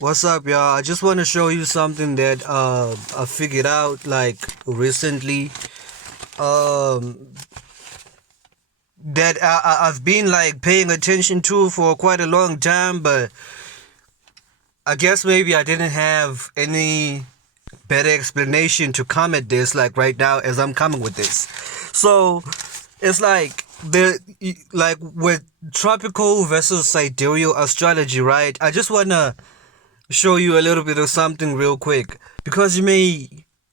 What's up, y'all? I just want to show you something that I figured out like recently. Um, that I've been like paying attention to for quite a long time, but I guess maybe I didn't have any better explanation to come at this like right now as I'm coming with this. So it's like like with tropical versus sidereal astrology, right? I just wanna show you a little bit of something real quick because you may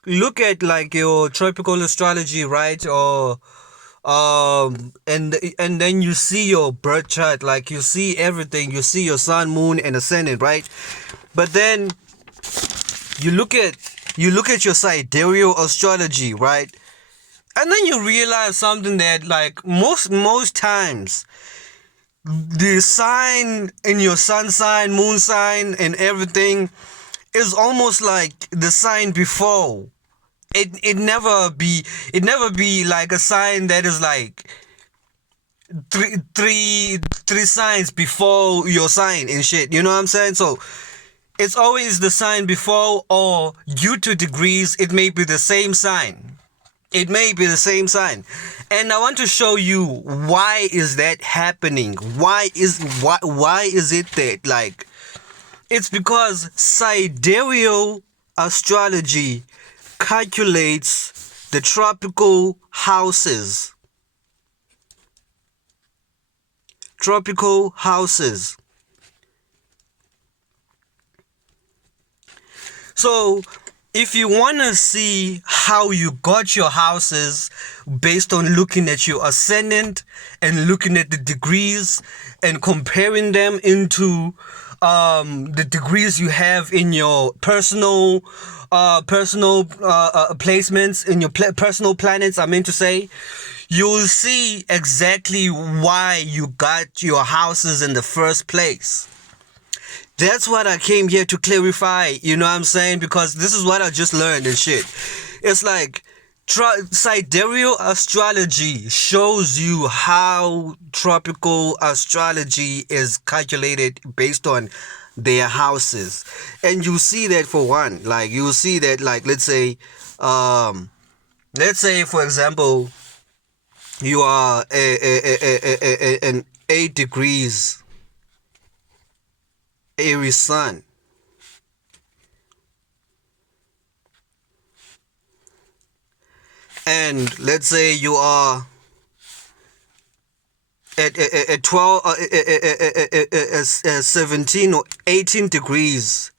look at like your tropical astrology, right? Or and then you see your birth chart, like you see everything, you see your sun, moon, and ascendant, right? But then you look at your sidereal astrology, right? And then you realize something that like most times the sign in your sun sign, moon sign, and everything is almost like the sign before. It never be like a sign that is like three signs before your sign and shit. You know what I'm saying? So it's always the sign before, or due to degrees, it may be the same sign. It may be the same sign. And I want to show you why is that happening. Why is it that like it's because sidereal astrology calculates the tropical houses. Tropical houses. So if you want to see how you got your houses based on looking at your ascendant and looking at the degrees and comparing them into the degrees you have in your personal placements in your personal planets, I mean to say, you'll see exactly why you got your houses in the first place. That's what I came here to clarify, you know what I'm saying? Because this is what I just learned and shit. It's like sidereal astrology shows you how tropical astrology is calculated based on their houses. And you see that for one. Like you see that like let's say for example you are an 8 degrees Aries sun, and let's say you are at 12 17 or 18 degrees.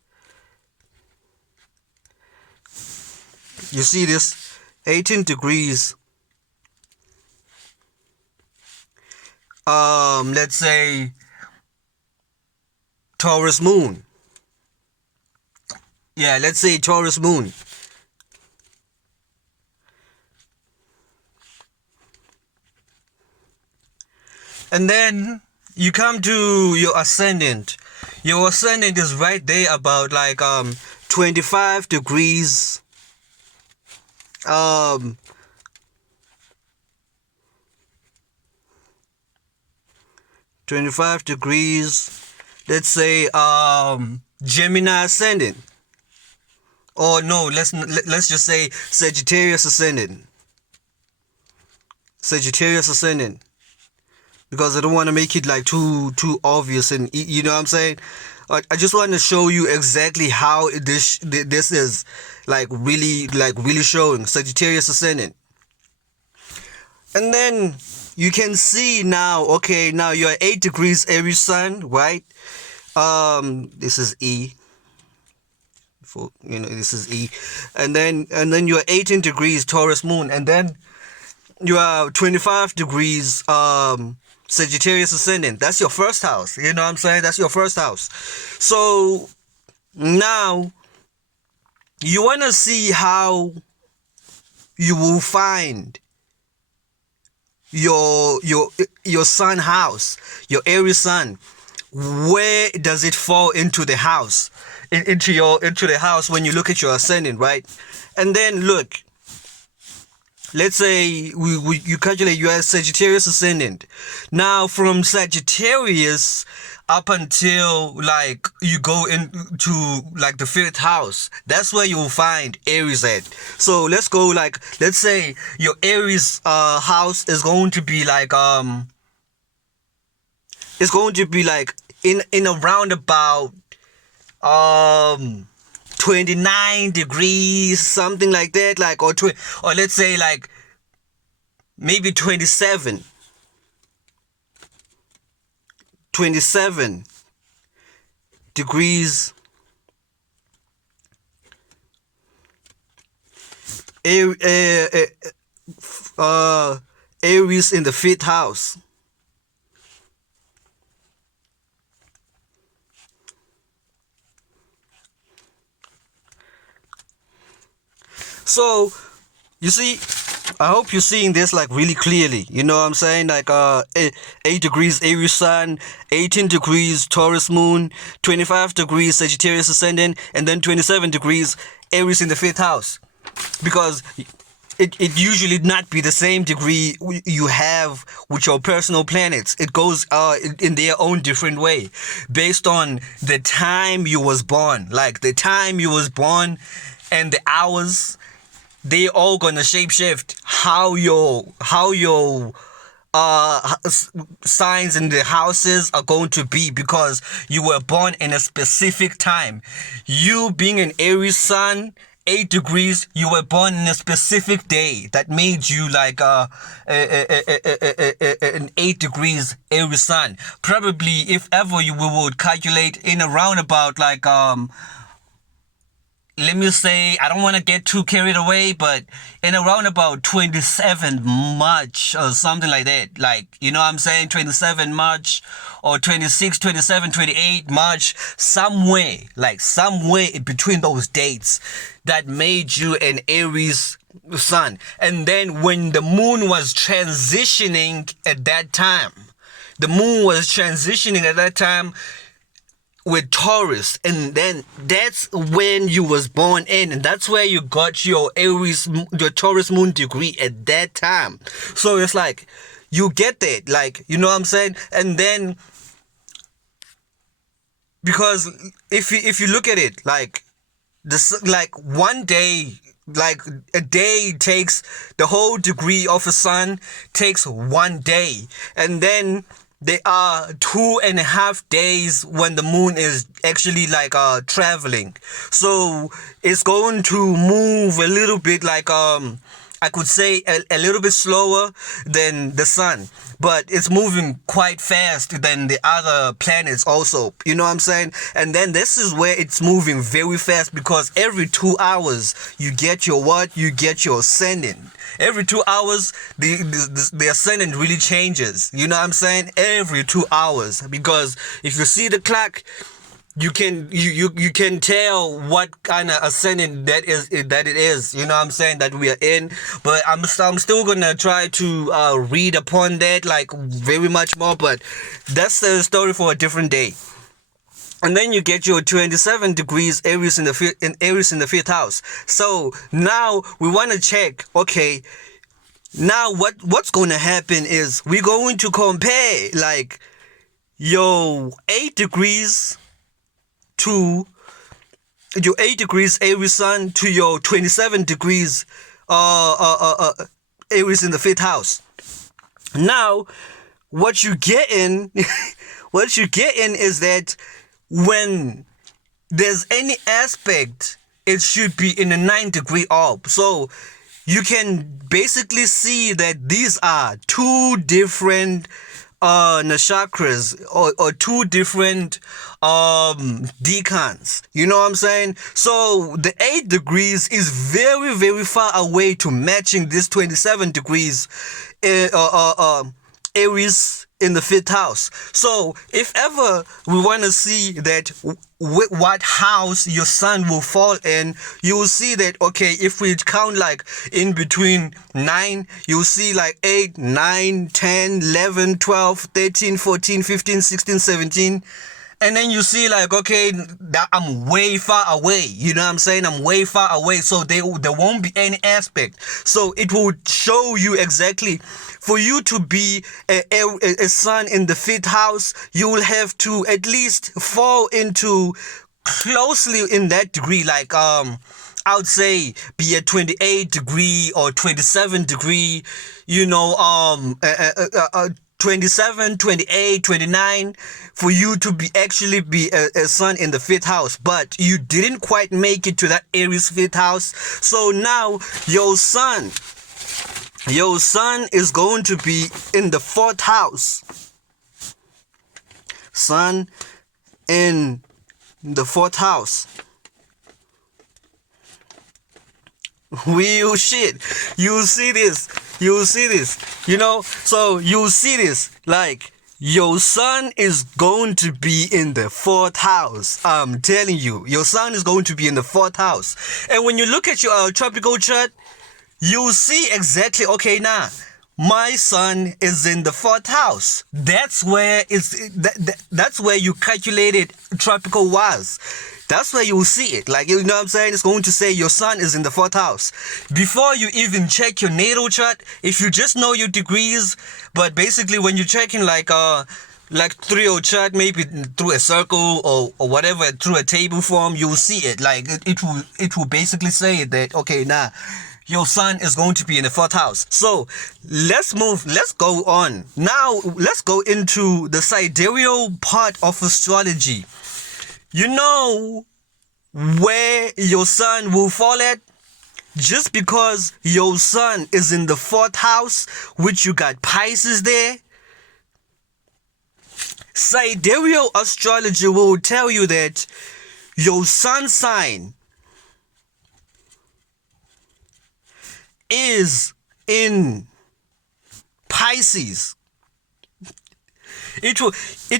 You see this 18 degrees, let's say Taurus moon. Yeah, let's say Taurus moon. And then you come to your ascendant. Your ascendant is right there about like 25 degrees 25 degrees, let's say Gemini ascendant. Or no, let's just say Sagittarius ascendant. Sagittarius ascendant. Because I don't want to make it like too obvious, and you know what I'm saying. I just want to show you exactly how this is like really showing Sagittarius ascendant. And then you can see now, okay, now you're 8 degrees Aries sun, right? This is E. This is E. And then you're 18 degrees Taurus moon, and then you are 25 degrees Sagittarius ascendant. That's your first house. You know what I'm saying? That's your first house. So now you want to see how you will find your sun house, your Aries sun. Where does it fall into the house? Into the house when you look at your ascendant, right? And then look. Let's say you calculate you as Sagittarius ascendant. Now from Sagittarius, up until like you go into like the fifth house. That's where you'll find Aries at. So let's go, like, let's say your Aries house is going to be like it's going to be like in around about 29 degrees, something like that, like, or let's say like maybe 27 degrees Aries in the fifth house. So you see, I hope you're seeing this like really clearly. You know what I'm saying? Like 8 degrees Aries Sun, 18 degrees Taurus Moon, 25 degrees Sagittarius Ascendant, and then 27 degrees Aries in the fifth house. Because it usually not be the same degree you have with your personal planets. It goes in their own different way based on the time you was born. Like the time you was born and the hours, they all gonna shapeshift how your signs in the houses are going to be, because you were born in a specific time. You being an Aries Sun, 8 degrees, you were born in a specific day that made you like an 8 degrees Aries Sun. Probably, if ever we would calculate in around about like let me say, I don't want to get too carried away, but in around about 27 March or something like that. Like, you know what I'm saying? 27 March or 26, 27, 28 March, somewhere in between those dates that made you an Aries Sun. And then when the moon was transitioning at that time, with Taurus, and then that's when you was born in, and that's where you got your Taurus moon degree at that time. So it's like you get that, like, you know what I'm saying? And then because if you look at it like this, like one day, like a day takes the whole degree of a sun takes 1 day, and then there are 2.5 days when the moon is actually like traveling. So it's going to move a little bit like I could say a little bit slower than the sun, but it's moving quite fast than the other planets also. You know what I'm saying? And then this is where it's moving very fast, because every 2 hours you get your what? You get your ascendant. Every 2 hours, the ascendant really changes. You know what I'm saying? Every 2 hours. Because if you see the clock, you can tell what kind of ascendant that it is. You know what I'm saying? That we are in. But I'm still gonna try to read upon that like very much more. But that's the story for a different day. And then you get your 27 degrees Aries in the fifth house. So now we want to check, okay, now what's going to happen is we're going to compare like your 8 degrees Aries Sun to your 27 degrees Aries in the fifth house. Now what you get in is that when there's any aspect, it should be in a 9-degree orb. So you can basically see that these are two different nakshatras or two different decans. You know what I'm saying? So the 8 degrees is very, very far away to matching this 27 degrees Aries in the fifth house. So if ever we want to see that what house your sun will fall in, you will see that, okay, if we count like in between 9, you'll see like 8, 9, 10, 11, 12, 13, 14, 15, 16, 17, And then you see like, okay, that I'm way far away. You know what I'm saying? I'm way far away. So there won't be any aspect. So it will show you exactly, for you to be a sun in the fifth house, you will have to at least fall into closely in that degree. Like, I would say be a 28 degree or 27 degree, you know, 27, 28, 29, for you to be actually be a sun in the fifth house. But you didn't quite make it to that Aries fifth house. So now your sun is going to be in the fourth house. Sun in the fourth house. Real shit. You see this. You know, so you see this. Like, your sun is going to be in the fourth house. I'm telling you, your sun is going to be in the fourth house. And when you look at your tropical chart, you see exactly, okay, now my sun is in the fourth house. That's where that's where you calculated tropical was. That's where you will see it. Like, you know what I'm saying? It's going to say your sun is in the fourth house. Before you even check your natal chart, if you just know your degrees, but basically when you're checking like through your chart, maybe through a circle or whatever, through a table form, you'll see it. Like, it will basically say that, okay, now your sun is going to be in the fourth house. So let's go on. Now let's go into the sidereal part of astrology. You know where your sun will fall at? Just because your sun is in the fourth house, which you got Pisces there, sidereal astrology will tell you that your sun sign is in Pisces. It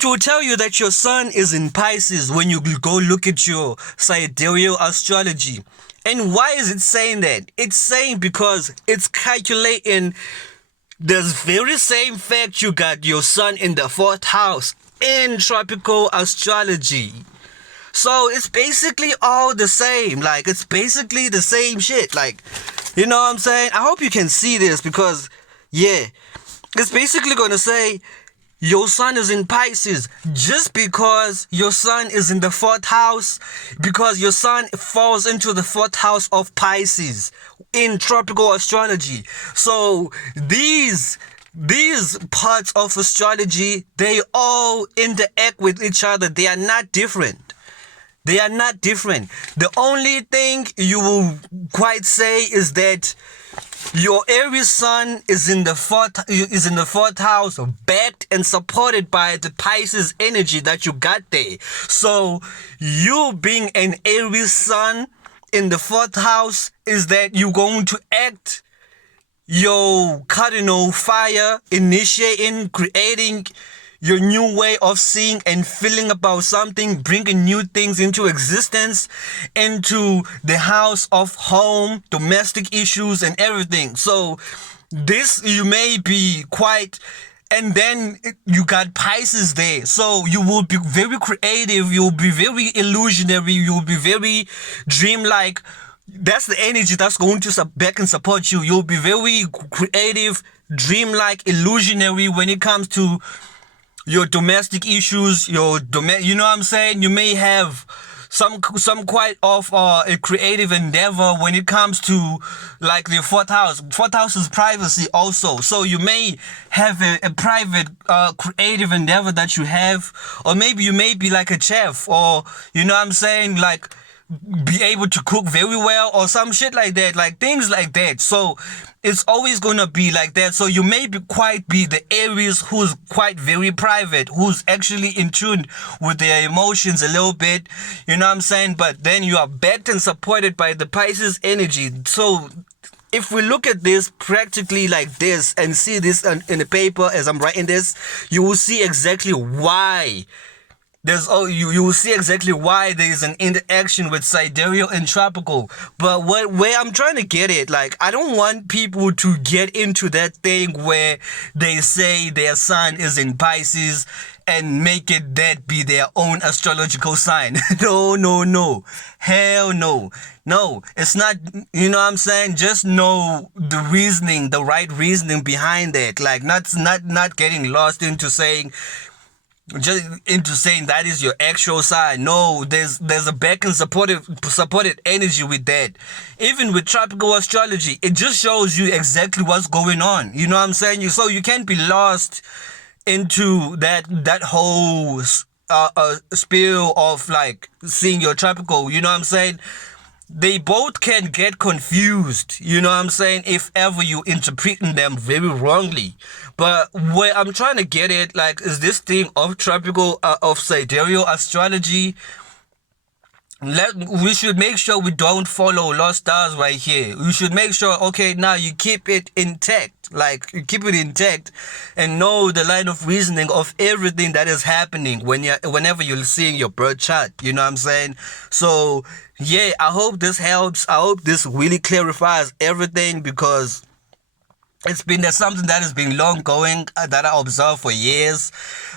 will tell you that your sun is in Pisces when you go look at your sidereal astrology. And why is it saying that? It's saying because it's calculating the very same fact you got your sun in the fourth house in tropical astrology. So it's basically all the same. Like, it's basically the same shit. Like, you know what I'm saying? I hope you can see this because, yeah, it's basically going to say your sun is in Pisces just because your sun is in the fourth house, because your sun falls into the fourth house of Pisces in tropical astrology. So these parts of astrology, they all interact with each other. They are not different. They are not different. The only thing you will quite say is that your Aries sun is in the fourth house, backed and supported by the Pisces energy that you got there. So you being an Aries sun in the fourth house is that you're going to act your cardinal fire, initiating, creating your new way of seeing and feeling about something, bringing new things into existence, into the house of home, domestic issues and everything. So this, you may be quite, and then you got Pisces there. So you will be very creative, you'll be very illusionary, you'll be very dreamlike. That's the energy that's going to back and support you. You'll be very creative, dreamlike, illusionary when it comes to your domestic issues, you know what I'm saying? You may have some quite of a creative endeavor when it comes to like the fourth house. Fourth house is privacy also. So you may have a private creative endeavor that you have, or maybe you may be like a chef, or you know what I'm saying, like be able to cook very well or some shit like that, like things like that. So it's always gonna be like that. So you may be the Aries who's quite very private, who's actually in tune with their emotions a little bit, you know what I'm saying? But then you are backed and supported by the Pisces energy. So if we look at this practically like this and see this in the paper as I'm writing this, you will see exactly why you will see exactly why there is an interaction with sidereal and tropical. But where I'm trying to get it, like, I don't want people to get into that thing where they say their sun is in Pisces and make it that be their own astrological sign. No, no, no. Hell no. No, it's not, you know what I'm saying? Just know the reasoning, the right reasoning behind it. Like not getting lost into saying that is your actual sign. No, there's a back and supported energy with that. Even with tropical astrology, it just shows you exactly what's going on. You know what I'm saying? So you can't be lost into that whole spill of like seeing your tropical. You know what I'm saying? They both can get confused, you know what I'm saying, if ever you interpreting them very wrongly. But where I'm trying to get it, like, is this thing of tropical, of sidereal astrology. We should make sure we don't follow lost stars right here. We should make sure, okay, now you keep it intact. Like, you keep it intact and know the line of reasoning of everything that is happening whenever you're seeing your birth chart. You know what I'm saying? So, yeah, I hope this helps. I hope this really clarifies everything, because there's something that has been long going, that I observed for years.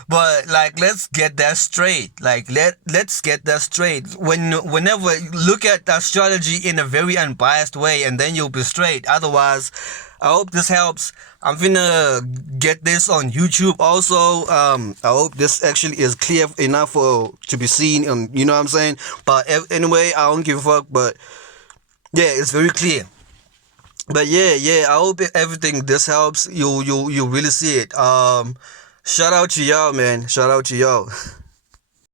But like, let's get that straight. Like, let's get that straight. Whenever look at astrology in a very unbiased way, and then you'll be straight. Otherwise, I hope this helps. I'm gonna get this on YouTube also. I hope this actually is clear enough to be seen, and you know what I'm saying. But anyway, I don't give a fuck. But yeah, it's very clear. But yeah, I hope everything this helps. You really see it. Shout out to y'all, man. Shout out to y'all.